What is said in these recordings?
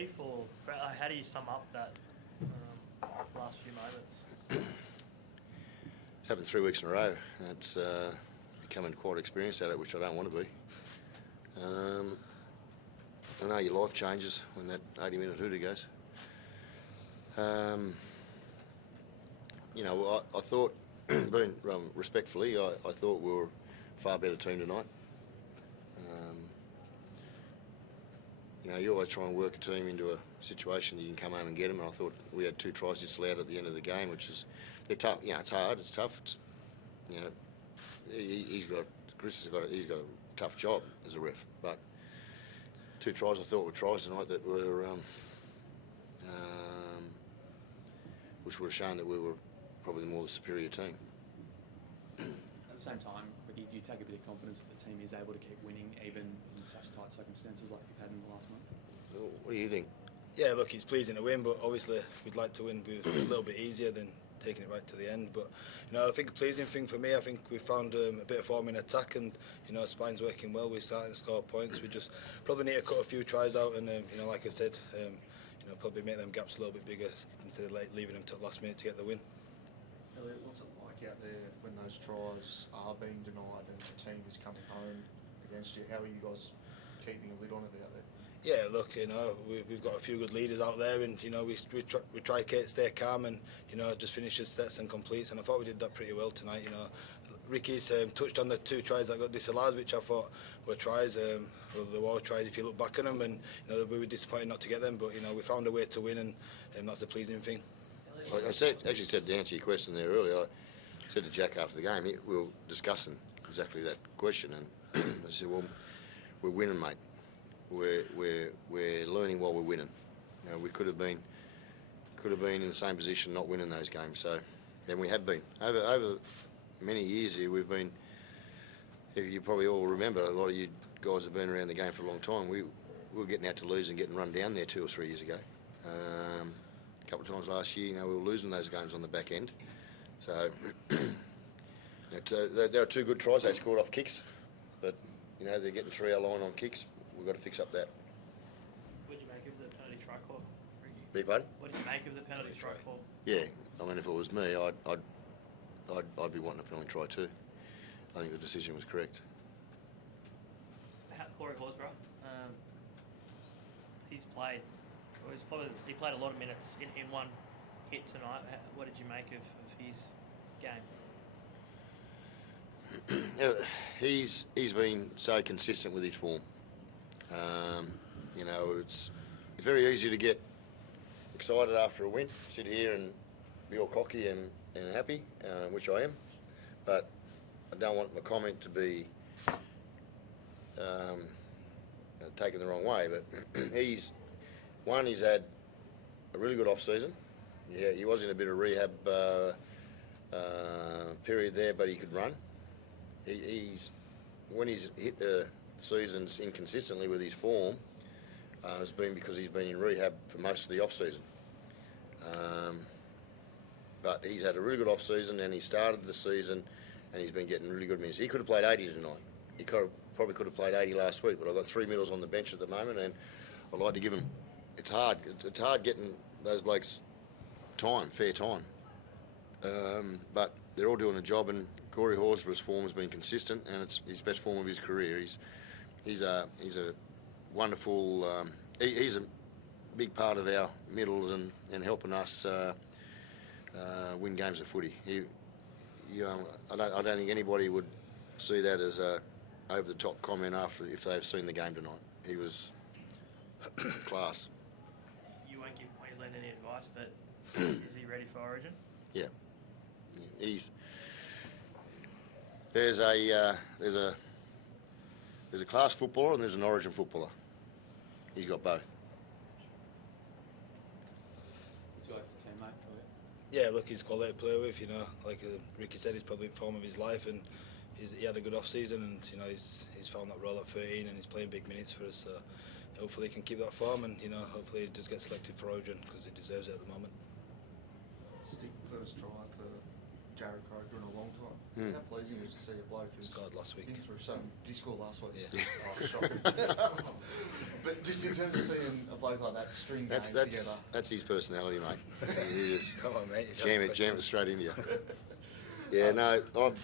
relief, or how do you sum up that last few moments? It's happened 3 weeks in a row. It's becoming quite experienced at it, which I don't want to be. I know your life changes when that 80-minute hooter goes. You know, I thought, being respectfully, I thought we were a far better team tonight. You know, you always try and work a team into a situation that you can come home and get them, and I thought we had 2 tries disallowed at the end of the game, which is, they're tough. You know, it's hard, it's tough. It's, you know, Chris has got a tough job as a ref, but 2 tries I thought were tries tonight that were, which would have shown that we were probably the more superior team. At the same time, do you take a bit of confidence that the team is able to keep winning even in such tight circumstances like we've had in the last month? What do you think? Yeah, look, it's pleasing to win, but obviously we'd like to win with a little bit easier than taking it right to the end. But you know, I think the pleasing thing for me, I think we found a bit of form in attack, and you know, spine's working well. We're starting to score points. We just probably need to cut a few tries out, and you know, like I said, you know, probably make them gaps a little bit bigger instead of leaving them to the last minute to get the win. Elliott, what's it like out there when those tries are being denied and the team is coming home against you? How are you guys keeping a lid on it out there? Yeah, look, you know, we've got a few good leaders out there, and you know, we try to stay calm and you know, just finish his sets and completes, and I thought we did that pretty well tonight. You know, Ricky's touched on the 2 tries that got disallowed, which I thought were tries. Well, they were tries if you look back on them, and you know, we were disappointed not to get them, but you know, we found a way to win, and that's the pleasing thing. Like I actually said to answer your question there earlier, I said to Jack after the game, we were discussing exactly that question, and I said, well, we're winning, mate. We're learning while we're winning. You know, we could have been in the same position not winning those games. So, and we have been over many years here. We've been. You probably all remember, a lot of you guys have been around the game for a long time. We were getting out to lose and getting run down there 2 or 3 years ago. A couple of times last year, you know, we were losing those games on the back end. So there are 2 good tries they scored off kicks, but you know, they're getting 3 our line on kicks. We've got to fix up that. What did you make of the penalty try call, Ricky? Big pardon? What did you make of the penalty try call? Yeah, I mean, if it was me, I'd be wanting a penalty try too. I think the decision was correct. Corey Horsburgh, he's played. He played a lot of minutes in one hit tonight. What did you make of his game? He's been so consistent with his form. You know, it's very easy to get excited after a win, sit here and be all cocky and happy, which I am. But I don't want my comment to be taken the wrong way. But he's had a really good off season. Yeah, he was in a bit of rehab period there, but he could run. When he's hit the seasons inconsistently with his form, has been because he's been in rehab for most of the off season. But he's had a really good off season, and he started the season, and he's been getting really good minutes. He could have played 80 tonight. He probably could have played 80 last week, but I've got 3 middles on the bench at the moment, and I'd like to give him. It's hard. It's hard getting those blokes fair time. But they're all doing a job, and Corey Horsburgh's form has been consistent, and it's his best form of his career. He's a wonderful. He's a big part of our middles and helping us win games of footy. I don't think anybody would see that as a over-the-top comment if they've seen the game tonight. He was class. You won't give Queensland any advice, but is he ready for Origin? Yeah. There's a class footballer and there's an Origin footballer. He's got both. Yeah, look, he's quality to play with. You know, like Ricky said, he's probably in form of his life, and he had a good off season, and you know, he's found that role at 13, and he's playing big minutes for us. So hopefully he can keep that form, and you know, hopefully he does get selected for Origin because he deserves it at the moment. Stick first try for Jared Croker in a long time. How pleasing was to see a bloke who's Scored last week. been through some. Did he score last week? Yeah. Oh, shocking. But just in terms of seeing a bloke like that string games together. That's his personality, mate. He is. Come on, mate. Jam it straight into you. Yeah, no, I've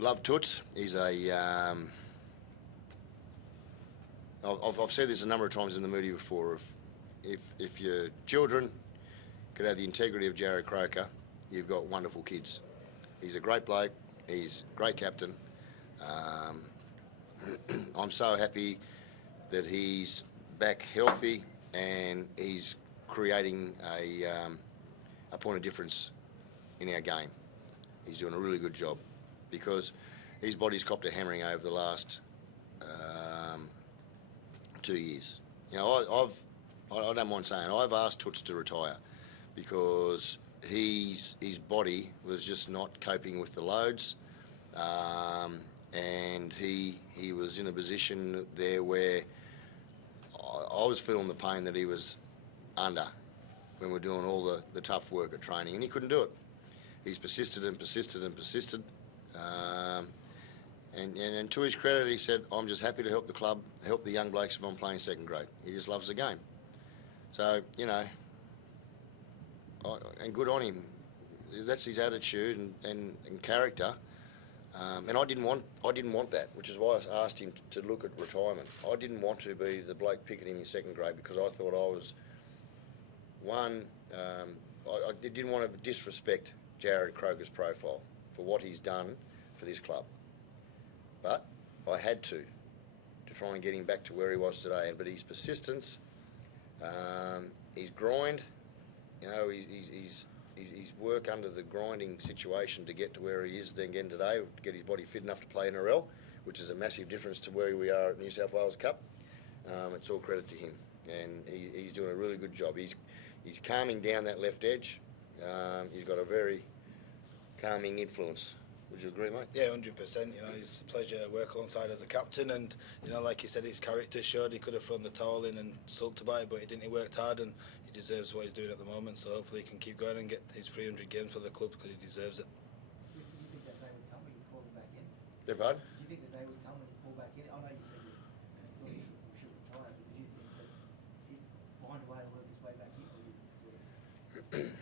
loved Toots. He's a. I've said this a number of times in the media before. If your children could have the integrity of Jared Croker, you've got wonderful kids. He's a great bloke. He's a great captain. I'm so happy that he's back healthy and he's creating a point of difference in our game. He's doing a really good job because his body's copped a hammering over the last 2 years. You know, I don't mind saying I've asked Toots to retire because his body was just not coping with the loads, and he was in a position there where I was feeling the pain that he was under when we're doing all the tough work at training, and he couldn't do it. He's persisted and persisted and persisted. And to his credit, he said, I'm just happy to help the club, help the young blokes if I'm playing second grade. He just loves the game. So, you know, and good on him. That's his attitude and character. And I didn't want that, which is why I asked him to look at retirement. I didn't want to be the bloke picking him in second grade because I thought I was, I didn't want to disrespect Jared Croker's profile for what he's done for this club. But I had to try and get him back to where he was today. But his persistence, his grind, you know, his work under the grinding situation to get to where he is then again today, to get his body fit enough to play NRL, which is a massive difference to where we are at New South Wales Cup. It's all credit to him, and he's doing a really good job. He's calming down that left edge. He's got a very calming influence. Would you agree, mate? Yeah, 100%. You know, it's a pleasure to work alongside as a captain, and you know, like you said, his character showed. He could have thrown the towel in and sulked about it, but he didn't. He worked hard, and he deserves what he's doing at the moment. So hopefully, he can keep going and get his 300 games for the club because he deserves it. Do you think that day would come when you call him back in? Yeah, pardon? Do you think the day would come when you call back in? I know you said you thought you should retire, but do you think that he'd find a way to work his way back in, or you sort of?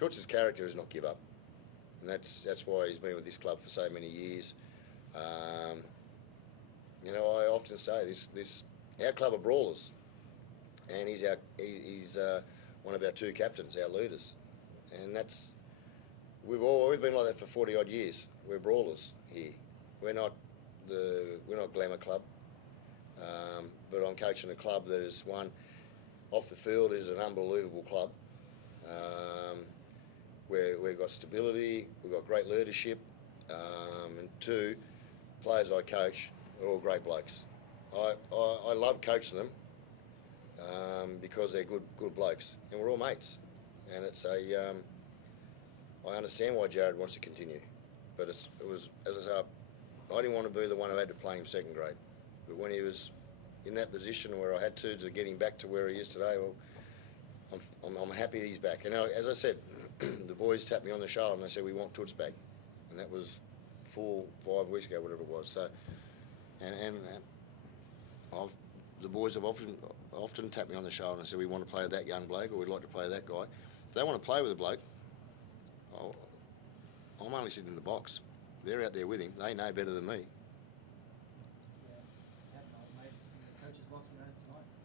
Toots' character is not give up. And that's why he's been with this club for so many years. You know, I often say this our club are brawlers, and he's one of our two captains, our leaders, and we've been like that for 40 odd years. We're brawlers here. We're not glamour club, but I'm coaching a club that is one off the field is an unbelievable club. We've got stability, we've got great leadership, and two, players I coach are all great blokes. I love coaching them because they're good blokes, and we're all mates. And it's I understand why Jared wants to continue, but it was, as I say, I didn't want to be the one who had to play him second grade. But when he was in that position where I had to get him back to where he is today, well, I'm happy he's back. And as I said, the boys tapped me on the shoulder and they said, we want Toots back. And that was 4 or 5 weeks ago, whatever it was. So, the boys have often tapped me on the shoulder and said, we want to play with that young bloke, or we'd like to play with that guy. If they want to play with a bloke, I'm only sitting in the box. They're out there with him. They know better than me.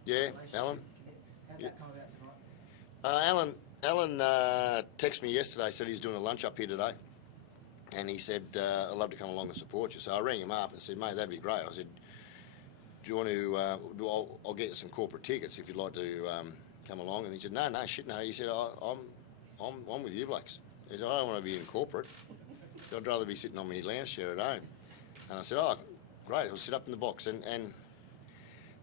Yeah, Alan. How'd that come about tonight? Alan texted me yesterday, said he's doing a lunch up here today, and he said, I'd love to come along and support you. So I rang him up and said, mate, that'd be great. I said, do you want to, I'll get you some corporate tickets if you'd like to come along. And he said, no, shit, no. He said, I'm with you blokes. He said, I don't want to be in corporate. I'd rather be sitting on my lounge chair at home. And I said, oh, great, I'll sit up in the box. And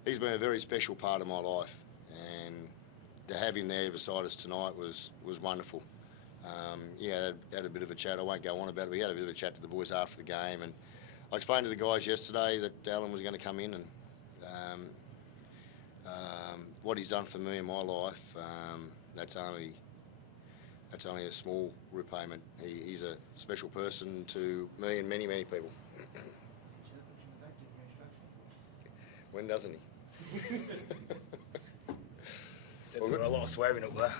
he's been a very special part of my life. And to have him there beside us tonight was wonderful. Had a bit of a chat. I won't go on about it. We had a bit of a chat to the boys after the game, and I explained to the guys yesterday that Alan was going to come in, and What he's done for me in my life, that's only a small repayment. He's a special person to me and many, many people. When doesn't he? Said there were a lot of swearing up there.